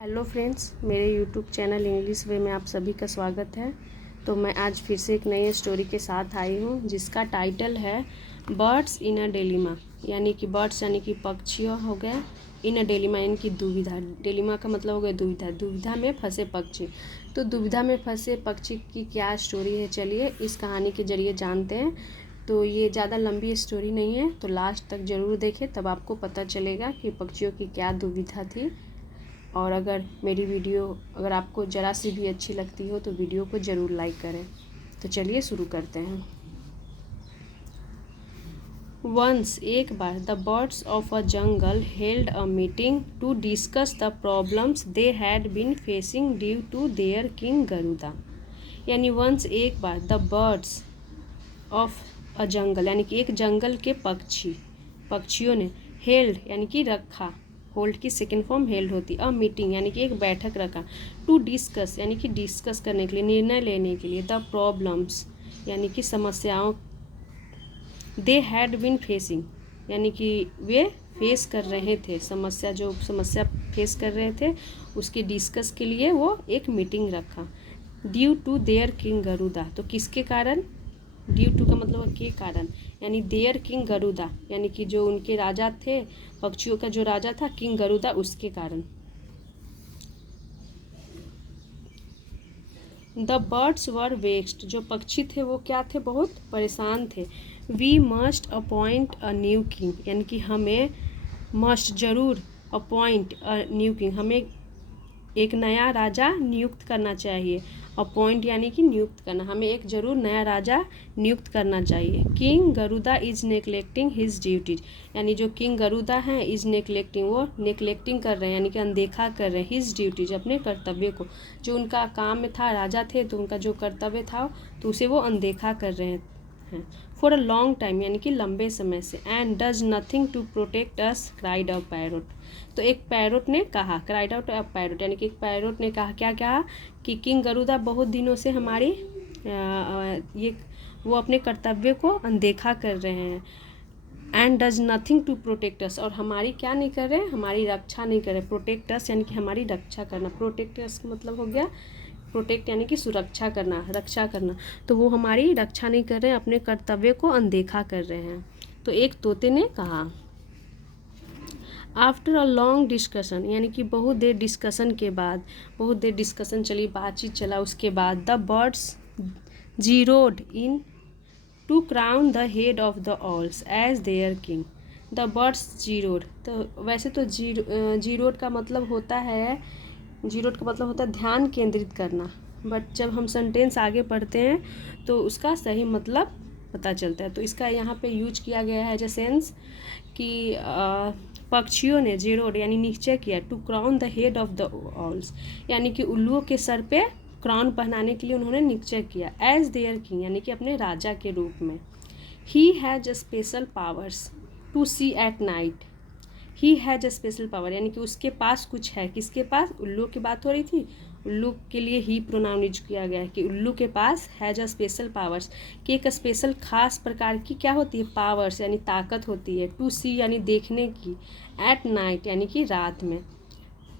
Hello friends, मेरे YouTube channel English वे में आप सभी का स्वागत है। तो मैं आज फिर से एक नई स्टोरी के साथ आई हूँ जिसका टाइटल है बर्ड्स इन अ डिलेमा। यानी कि बर्ड्स यानी कि पक्षियों हो गए, इन अ डिलेमा यानी कि दुविधा। डिलेमा का मतलब हो गया दुविधा, दुविधा में फंसे पक्षी। तो दुविधा में फंसे पक्षी की क्या स्टोरी है, चलिए इस कहानी के जरिए जानते हैं। तो ये ज़्यादा लंबी स्टोरी नहीं है, तो लास्ट तक ज़रूर देखें, तब आपको पता चलेगा कि पक्षियों की क्या दुविधा थी। और अगर मेरी वीडियो अगर आपको ज़रा सी भी अच्छी लगती हो तो वीडियो को ज़रूर लाइक करें। तो चलिए शुरू करते हैं। वंस एक बार the birds of a jungle held a meeting to discuss the problems they had been facing due to their king Garuda. यानी वंस एक बार the birds of a jungle यानी कि एक जंगल के पक्षियों ने हेल्ड यानी कि रखा, होल्ड की सेकेंड फॉर्म हेल्ड होती, अ मीटिंग यानी कि एक बैठक रखा, टू डिस्कस यानी कि डिस्कस करने के लिए, निर्णय लेने के लिए, द प्रॉब्लम्स यानी कि समस्याओं, दे हैड बीन फेसिंग यानी कि वे फेस कर रहे थे, जो समस्या फेस कर रहे थे उसकी डिस्कस के लिए वो एक मीटिंग रखा। Due to their king Garuda, तो किसके कारण, ड्यू टू का मतलब के कारण, यानी देयर किंग गरुदा यानी कि जो उनके राजा थे, पक्षियों का जो राजा था किंग गरुदा, उसके कारण। द बर्ड्स वर वेक्स्ड, जो पक्षी थे वो क्या थे, बहुत परेशान थे। We must appoint a new king यानी कि हमें मस्ट जरूर, अपॉइंट अ न्यू किंग हमें एक नया राजा नियुक्त करना चाहिए। अपॉइंट यानी कि नियुक्त करना, हमें एक जरूर नया राजा नियुक्त करना चाहिए। King Garuda is neglecting his duties, यानी जो किंग गरुदा हैं इज नेग्लेक्टिंग, वो नेग्लेक्टिंग कर रहे हैं यानी कि अनदेखा कर रहे हैं, हिज ड्यूटीज अपने कर्तव्य को, जो उनका काम में था, राजा थे तो उनका जो कर्तव्य था तो उसे वो अनदेखा कर रहे हैं। फॉर अ लॉन्ग टाइम यानी कि लंबे समय से। And does nothing to protect us, cried a parrot, तो एक पैरोट ने कहा, क्राइड आउट अ पैरोट यानी कि एक पैरोट ने कहा, क्या कहा कि किंग गरुदा बहुत दिनों से हमारी ये वो अपने कर्तव्य को अनदेखा कर रहे हैं। And does nothing to protect us, और हमारी क्या नहीं कर रहे, हमारी रक्षा नहीं कर रहे। प्रोटेक्ट अस यानी कि हमारी रक्षा करना, प्रोटेक्ट अस का मतलब हो गया प्रोटेक्ट यानी कि सुरक्षा करना, रक्षा करना, तो वो हमारी रक्षा नहीं कर रहे हैं, अपने कर्तव्य को अनदेखा कर रहे हैं। तो एक तोते ने कहा। आफ्टर अ लॉन्ग डिस्कशन यानी कि बहुत देर डिस्कशन के बाद, बहुत देर डिस्कशन चली, बातचीत चला, उसके बाद the birds zeroed in to crown the head of the owls as their king. The birds zeroed, तो वैसे तो जीरोड का मतलब होता है, जीरोड का मतलब होता है ध्यान केंद्रित करना, बट जब हम सेंटेंस आगे पढ़ते हैं तो उसका सही मतलब पता चलता है। तो इसका यहाँ पे यूज किया गया है एज ए सेंस कि पक्षियों ने जीरोड यानी निश्चय किया, to crown the head of the owls यानी कि उल्लुओं के सर पे क्राउन पहनाने के लिए उन्होंने निश्चय किया, एज देयर किंग यानी कि अपने राजा के रूप में। He has special powers to see at night, he has a special power यानी कि उसके पास कुछ है, किसके पास, उल्लू की बात हो रही थी, उल्लू के लिए ही प्रोनाउन यूज किया गया है कि उल्लू के पास हैज अ स्पेशल पावर्स, कि एक स्पेशल खास प्रकार की क्या होती है, पावर्स यानी ताकत होती है, टू सी यानी देखने की, एट नाइट यानी कि रात में।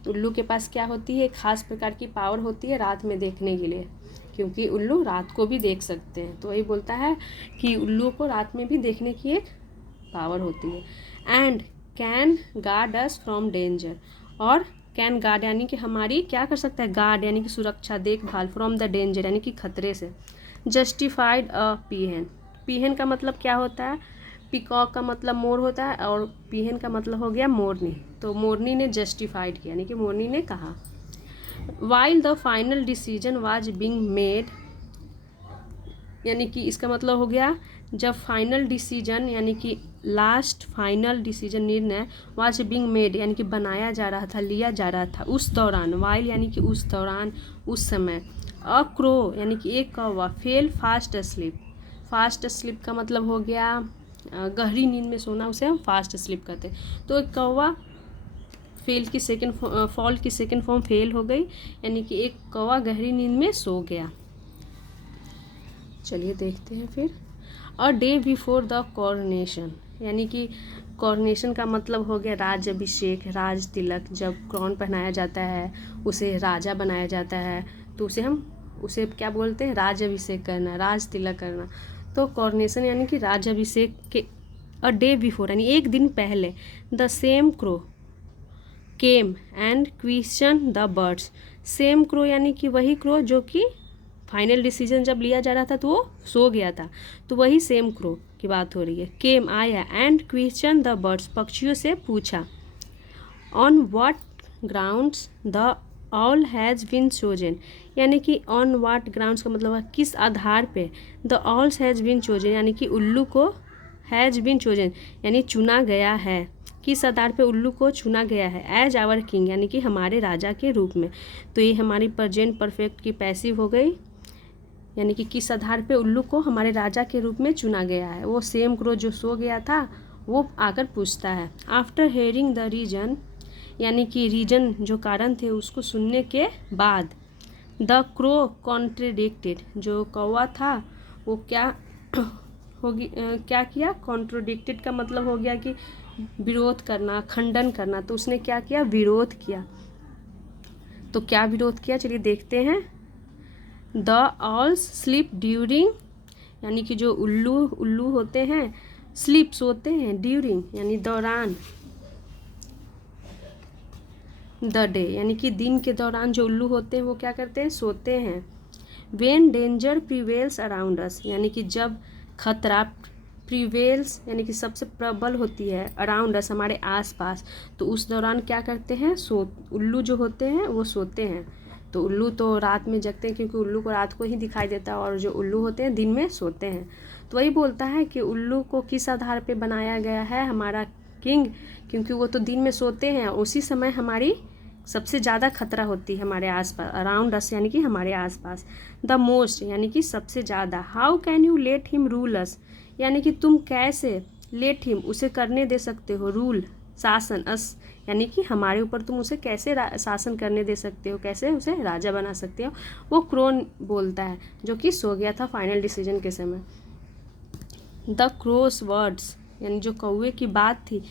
उल्लू के पास क्या होती है, खास प्रकार की पावर होती है रात में देखने के लिए, क्योंकि उल्लू रात को भी देख सकते हैं, तो वही बोलता है कि उल्लू को रात में भी देखने की एक पावर होती है। And can guard us from danger, और कैन गार्ड यानी कि हमारी क्या कर सकता है, गार्ड यानी कि सुरक्षा, देखभाल, फ्रॉम द डेंजर यानी कि खतरे से। जस्टिफाइड अ पीहन, पीहन का मतलब क्या होता है, पिकॉक का मतलब मोर होता है और पीहन का मतलब हो गया मोरनी, तो मोरनी ने जस्टिफाइड किया यानी कि मोरनी ने कहा। While the final decision was being made यानी कि इसका मतलब हो गया जब फाइनल डिसीजन यानी कि लास्ट फाइनल डिसीजन, निर्णय, वाज बीइंग मेड यानी कि बनाया जा रहा था, लिया जा रहा था, उस दौरान, वाइल यानी कि उस दौरान, उस समय। अ क्रो यानी कि एक कौवा fail fast sleep, fast sleep का मतलब हो गया गहरी नींद में सोना, उसे हम फास्ट स्लीप कहते हैं। तो एक कौवा फेल की सेकेंड फॉल की सेकेंड फॉर्म फेल हो गई यानी कि एक कौवा गहरी नींद में सो गया। चलिए देखते हैं फिर। A day before the coronation यानी कि कॉरोनेशन का मतलब हो गया राज राज तिलक। जब क्राउन पहनाया जाता है, उसे राजा बनाया जाता है, तो उसे क्या बोलते हैं, राज अभिषेक करना, राज तिलक करना। तो कॉरोनेशन यानी कि राज अभिषेक के अ डे बिफोर यानी एक दिन पहले, the same crow came and question the birds. Same crow यानी कि वही क्रो जो कि फाइनल डिसीजन जब लिया जा रहा था तो वो सो गया था, तो वही सेम क्रो की बात हो रही है। केम आया एंड क्वेश्चन द बर्ड्स, पक्षियों से पूछा। On what grounds the owl has been chosen, यानी कि ऑन व्हाट ग्राउंड्स का मतलब है किस आधार पे, द ऑल्स हैज़ बीन चोजन यानी कि उल्लू को, हैज़ बीन चोजन यानी चुना गया है, किस आधार पे उल्लू को चुना गया है, एज आवर किंग यानी कि हमारे राजा के रूप में। तो ये हमारी प्रेजेंट परफेक्ट की पैसिव हो गई, यानी कि किस आधार पे उल्लू को हमारे राजा के रूप में चुना गया है। वो सेम क्रो जो सो गया था वो आकर पूछता है। आफ्टर हेयरिंग द रीजन, यानी कि रीजन जो कारण थे उसको सुनने के बाद, द क्रो कॉन्ट्रडिक्टेड, जो कौवा था वो क्या होगी, क्या किया, कॉन्ट्रोडिक्टेड का मतलब हो गया कि विरोध करना, खंडन करना। तो उसने क्या किया, विरोध किया। तो क्या विरोध किया, चलिए देखते हैं। द ऑल्स स्लीप ड्यूरिंग, यानी कि जो उल्लू होते हैं, स्लीप सोते हैं, ड्यूरिंग यानी दौरान, द डे यानी कि दिन के दौरान जो उल्लू होते हैं वो क्या करते हैं, सोते हैं। When danger prevails around us, यानी कि जब खतरा, प्रिवेल्स यानी कि सबसे प्रबल होती है, अराउंड अस हमारे आसपास, तो उस दौरान क्या करते हैं, उल्लू जो होते हैं वो सोते हैं। तो उल्लू तो रात में जगते हैं क्योंकि उल्लू को रात को ही दिखाई देता है, और जो उल्लू होते हैं दिन में सोते हैं। तो वही बोलता है कि उल्लू को किस आधार पे बनाया गया है हमारा किंग, क्योंकि वो तो दिन में सोते हैं, उसी समय हमारी सबसे ज़्यादा खतरा होती है हमारे आसपास, अराउंड अस यानी कि हमारे आसपास। द मोस्ट यानी कि सबसे ज़्यादा। How can you let him rule अस, यानी कि तुम कैसे, लेट हिम उसे करने दे सकते हो, रूल शासन, अस यानी कि हमारे ऊपर तुम उसे कैसे शासन करने दे सकते हो, कैसे उसे राजा बना सकते हो। वो क्रोन बोलता है जो कि सो गया था फाइनल डिसीजन के समय। द क्रोस वर्ड्स यानी जो कौवे की बात थी,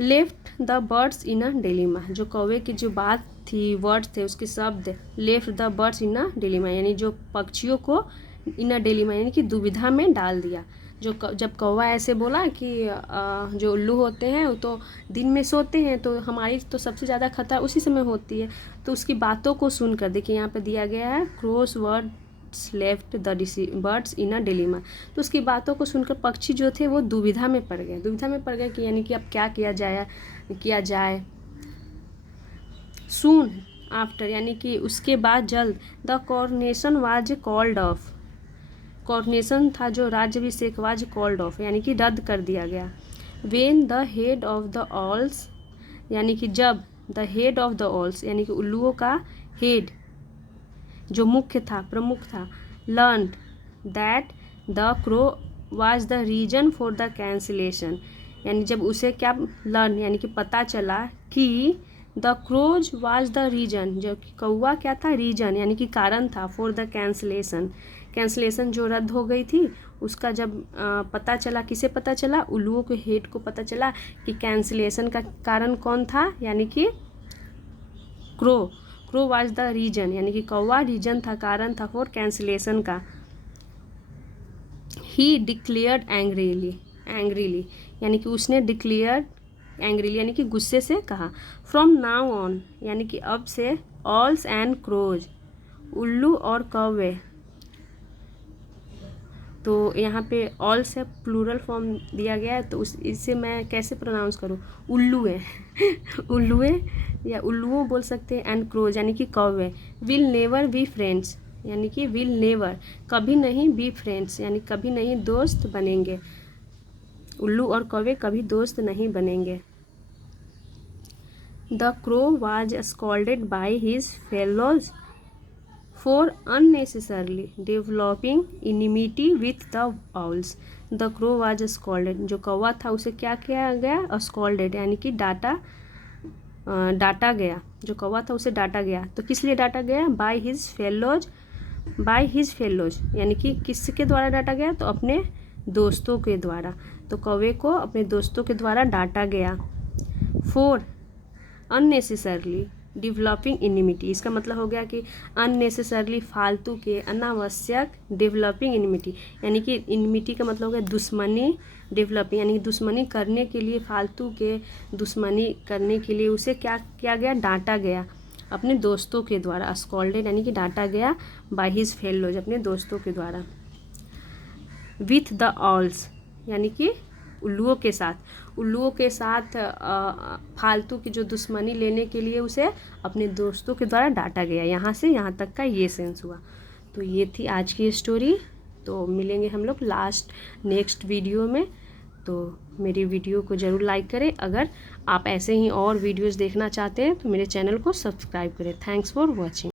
left the birds in a dilemma, जो कौवे की जो बात थी, वर्ड्स थे उसके शब्द, left the birds in a dilemma यानी जो पक्षियों को इन अ डिलेमा यानी कि दुविधा में डाल दिया। जब कौवा ऐसे बोला कि जो उल्लू होते हैं वो तो दिन में सोते हैं, तो हमारी तो सबसे ज़्यादा खतरा उसी समय होती है, तो उसकी बातों को सुनकर, देखिए यहाँ पे दिया गया है cross words left the birds in a dilemma, तो उसकी बातों को सुनकर पक्षी जो थे वो दुविधा में पड़ गए कि यानी कि अब क्या किया जाए। सून आफ्टर यानी कि उसके बाद, जल्द, the coronation was called off, coronation था जो राज्याभिषेक वाज कॉल्ड ऑफ यानी कि रद्द कर दिया गया। When the head of the owls यानी कि जब, the head of the owls यानी कि उल्लुओं का हेड जो मुख्य था, प्रमुख था, learned that the crow was the reason for the cancellation, यानी जब उसे क्या लर्न यानी कि पता चला कि the crows was the reason, जो कि कौवा क्या था, रीजन यानी कि कारण था, फॉर द कैंसिलेशन जो रद्द हो गई थी उसका जब पता चला, किसे पता चला, उल्लुओं के हेड को पता चला कि कैंसिलेशन का कारण कौन था, यानी कि क्रो वाज द रीजन यानी कि कौवा रीजन था, कारण था फॉर कैंसिलेशन का। ही डिक्लेयर्ड एंग्रीली यानी कि उसने डिक्लेयर्ड एंग्रीली यानी कि गुस्से से कहा। फ्रॉम नाउ ऑन यानी कि अब से, ऑल्स एंड क्रोज उल्लू और कौवे, तो यहाँ पे ऑल से प्लूरल फॉर्म दिया गया है, तो इससे मैं कैसे प्रोनाउंस करूँ, उल्लुए उल्लुए या उल्लुओं बोल सकते हैं, एंड क्रोज यानी कि कौवे, विल नेवर बी फ्रेंड्स यानी कि विल नेवर कभी नहीं, बी फ्रेंड्स यानी कभी नहीं दोस्त बनेंगे, उल्लू और कौवे कभी दोस्त नहीं बनेंगे। The crow was scolded by his fellows for unnecessarily developing enmity with the owls. The crow was scolded, जो कौवा था उसे क्या किया गया, स्कॉल्डेड यानी कि डांटा गया, जो कौवा था उसे डांटा गया। तो किस लिए डांटा गया, बाय हिज फेलोज यानी कि किसके द्वारा डांटा गया, तो अपने दोस्तों के द्वारा। तो कौवे को अपने दोस्तों के द्वारा डांटा गया। 4 अननेसेसरली डेवलपिंग इनिमिटी, इसका मतलब हो गया कि अननेसेसरली फालतू के, अनावश्यक, डेवलपिंग इनिमिटी यानी कि इनिमिटी का मतलब हो गया दुश्मनी, डेवलपिंग यानी कि दुश्मनी करने के लिए, फालतू के दुश्मनी करने के लिए उसे क्या किया गया, डांटा गया अपने दोस्तों के द्वारा। स्कॉल्डेड यानी कि डांटा गया बाय हिज फेलोज, अपने दोस्तों के द्वारा। विथ द ऑल्स यानी कि उल्लुओं के साथ, उल्लुओं के साथ फालतू की जो दुश्मनी लेने के लिए उसे अपने दोस्तों के द्वारा डांटा गया। यहाँ से यहाँ तक का ये सेंस हुआ। तो ये थी आज की स्टोरी। तो मिलेंगे हम लोग नेक्स्ट वीडियो में। तो मेरी वीडियो को ज़रूर लाइक करें। अगर आप ऐसे ही और वीडियोज़ देखना चाहते हैं तो मेरे चैनल को सब्सक्राइब करें। Thanks for watching.